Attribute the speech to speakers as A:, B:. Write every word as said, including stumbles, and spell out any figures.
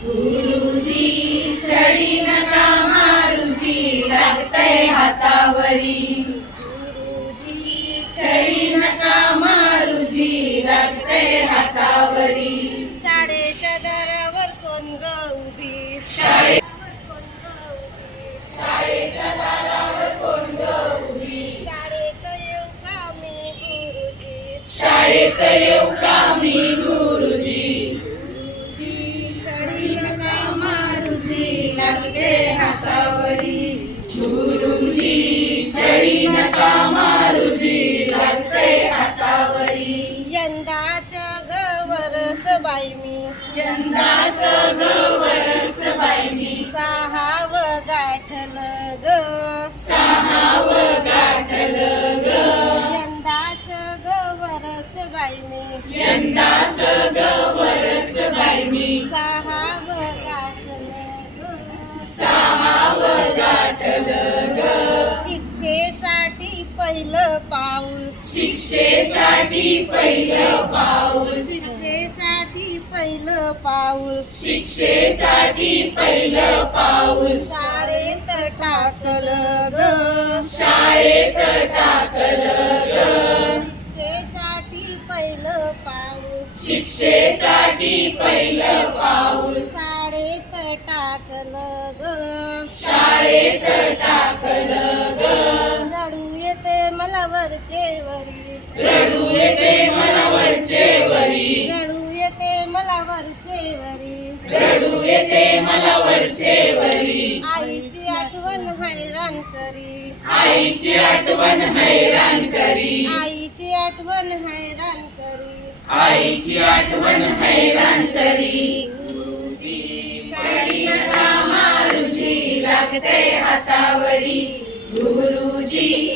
A: गुरुजी छडी नका मारुजी लागतंय हातावरी. गुरुजी छडी नका मारुजी लागतंय हातावरी.
B: शाळेच्या दारावर कोण ग उभी,
A: शाळेवर कोण ग उभी, शाळेच्या दारावर कोण ग उभी.
B: शाळेत येऊ का मी गुरुजी,
A: शाळेत येऊ का मी गुरुजी.
B: गुरुजी छडी नका
A: मारुजी लागते हातावरी. गुरुजी छडी नका मारुजी लागते हातावरी.
B: यंदाच गवरस बाई मी,
A: यंदाच गवरस बाई मी
B: सहाव गाठल ग,
A: सहाव गाठल ग.
B: यंदाच गवरस बाई मी,
A: यंदाच गवरस बाई मी
B: सहाव गाठल ग.
A: सहाव गाठल ग.
B: शिक्षेसाठी पहिलं पाऊल,
A: शिक्षेसाठी पहिलं पाऊल,
B: शिक्षेसाठी पहिलं पाऊल,
A: शिक्षेसाठी पहिलं पाऊल
B: शाळेत टाकलं ग,
A: शाळेत टाकलं ग.
B: शिक्षेसाठी पहिलं पाऊल,
A: शिक्षेसाठी पहिलं पाऊल
B: शाळेत टाकलं ग.
A: शाळेत टाकलं ग.
B: रडू येते मला वरचे वरी,
A: रडू येते मला वरचे वरी,
B: रडू येते मला वरचे वरी.
A: रडू येते मला वरचे वरी.
B: आईची आठवण हैराण करी,
A: आईची आठवण हैराण करी,
B: आईची आठवण हैराण करी.
A: आईची आठवण हैराण करी. गुरुजी छडी नका मारुजी लागते हातावरी. गुरुजी